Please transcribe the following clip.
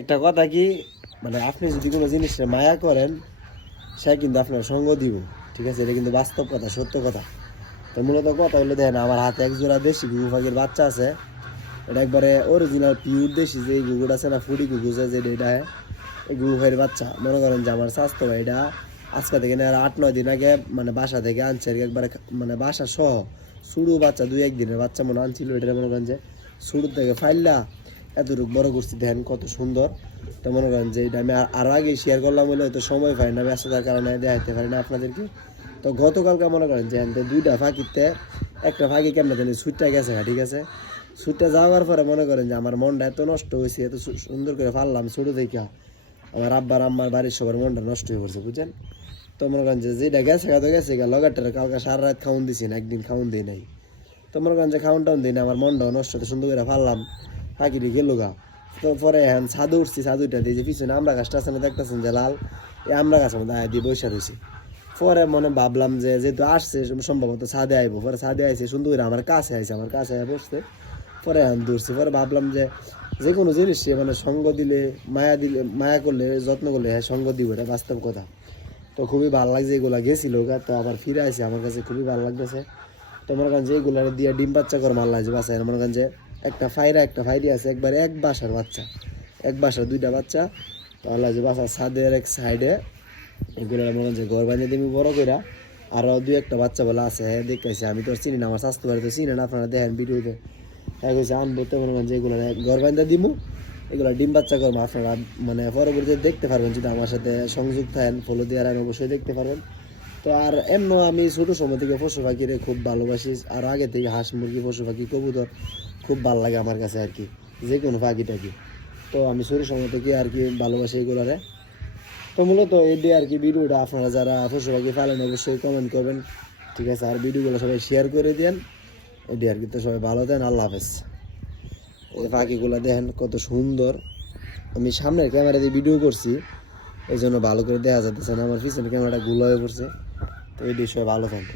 একটা কথা কি, মানে আপনি যদি কোনো জিনিসটা মায়া করেন সে কিন্তু আপনার সঙ্গ দিব, ঠিক আছে? এটা কিন্তু বাস্তব কথা, সত্য কথা। তো মূলত কথা হলো, দেখেন আমার হাতে এক জোড়া দেশি ঘুঘু পাখির বাচ্চা আছে। এটা একবারে অরিজিনাল পিওর দেশি যে ঘুঘুটা আছে না, ফুডি ঘুঘু যে এটা এই ঘুঘু পাখির বাচ্চা। মনে করেন যে আমার স্বাস্থ্য ভাই এটা আজকে থেকে না 8-9 দিন আগে মানে বাসা থেকে আনছে আর কি, একবারে মানে বাসা সহ শুরু বাচ্চা 2-1 দিনের বাচ্চা মনে আনছিল। এটা মনে করেন যে শুরুর থেকে ফাইল্লা এতটুকু বড় করছি, দেখেন কত সুন্দর। তো মনে করেন যে এটা আমি আরও আগে শেয়ার করলাম বলে হয়তো সময় পাই না, ব্যস্ততার কারণে দেখাতে পারি না আপনাদেরকে। তো গতকালকে মনে করেন যে দুইটা ফাঁকিতে একটা ফাঁকি কেমন জানি সুইটটা গেছে, ঠিক আছে? সুইটটা যাওয়ার পরে মনে করেন যে আমার মনটা এত নষ্ট হয়েছে, এত সুন্দর করে পারলাম ছোটো থেকে আমার আব্বার আম্মার বাড়ির সবার মনটা নষ্ট হয়ে পড়ছে, বুঝছেন? তো মনে করেন যে যেটা গেছে তো গেছে লগাটারে কালকে সারা রাত খাউন দিছি না, একদিন খাউন দিই নাই। তো মনে করেন যে খাউন টাউন দিই না, আমার মনটাও নষ্ট হতে সুন্দর করে পারলাম, ফাঁকিটি গেল গা। তো পরে এখন ছাদু উঠছি, ছাদুটা দিয়ে যে পিছনে আমরা গাছটা আছে না দেখতেছেন যে লাল, এই আমরা গাছের মধ্যে আয় দিয়ে বৈশা রয়েছি। পরে মনে ভাবলাম যে যেহেতু আসছে সম্ভবত ছাদে আইবো, পরে ছাদে আইসে সুন্দর করে আমার কাছে আইসে, আমার কাছে বসতে পরে এখন দৌড়ছি। পরে ভাবলাম যে কোনো জিনিস মানে সঙ্গ দিলে মায়া করলে যত্ন করলে হ্যাঁ সঙ্গ দিব, এটা বাস্তব কথা। তো খুবই ভালো লাগছে, এগুলা গেছিল তো আবার ফিরে আসে আমার কাছে, খুবই ভালো লাগতেছে। তো মনে করেন যে এগুলো দিয়ে ডিম বাচ্চা করে মারলা যে বাচ্চা, মনে করেন যে একটা ফাইরি আছে একবারে এক বাসার বাচ্চা, এক বাসার দুইটা বাচ্চা। তো আল্লাহ যে বাসার ছাদের এক সাইডে এগুলো মনে করেন যে ঘর বানিয়ে দিবি বড় করে। আরও 2-1টা বাচ্চা বলে আছে, হ্যাঁ দেখতেছি, আমি তো চিনি না, আমার স্বাস্থ্য বাড়িতে চিনি না, আপনারা দেখেন ভিডিওতে। হ্যাঁ কইছে আনবো, তো মনে করেন যে এগুলো ঘর বান্ধা দিবো, এগুলো ডিম বাচ্চা করবো। আপনারা মানে পরবর্তীতে দেখতে পারবেন, যদি আমার সাথে সংযুক্ত থাকেন, ফলো দেওয়ার আমি অবশ্যই দেখতে পারবেন। তো আর এমন আমি ছোটো সময় থেকে পশু পাখিরে খুব ভালোবাসি, আর আগে থেকে হাঁস মুরগি পশু পাখি কবুতর খুব ভালো লাগে আমার কাছে আর কি, যে কোনো পাখিটাকে। তো আমি ছোটো সময় থেকে আর কি ভালোবাসি এগুলোরে। তো মূলত এই দিয়ে আর কি ভিডিওটা আপনারা যারা পশু পাখি পালেন অবশ্যই কমেন্ট করবেন, ঠিক আছে? আর ভিডিওগুলো সবাই শেয়ার করে দেন, এই দিয়ে আর কি। তো সবাই ভালো দেন, আল্লাহ হাফেজ। এই পাখিগুলো দেখেন কত সুন্দর। আমি সামনের ক্যামেরা দিয়ে ভিডিও করছি, এই জন্য ভালো করে দেখা যাচ্ছে না, আমার পিছনের ক্যামেরাটা গুলো হয়ে পড়ছে। তো এই বিষয়ে ভালো থাকবে।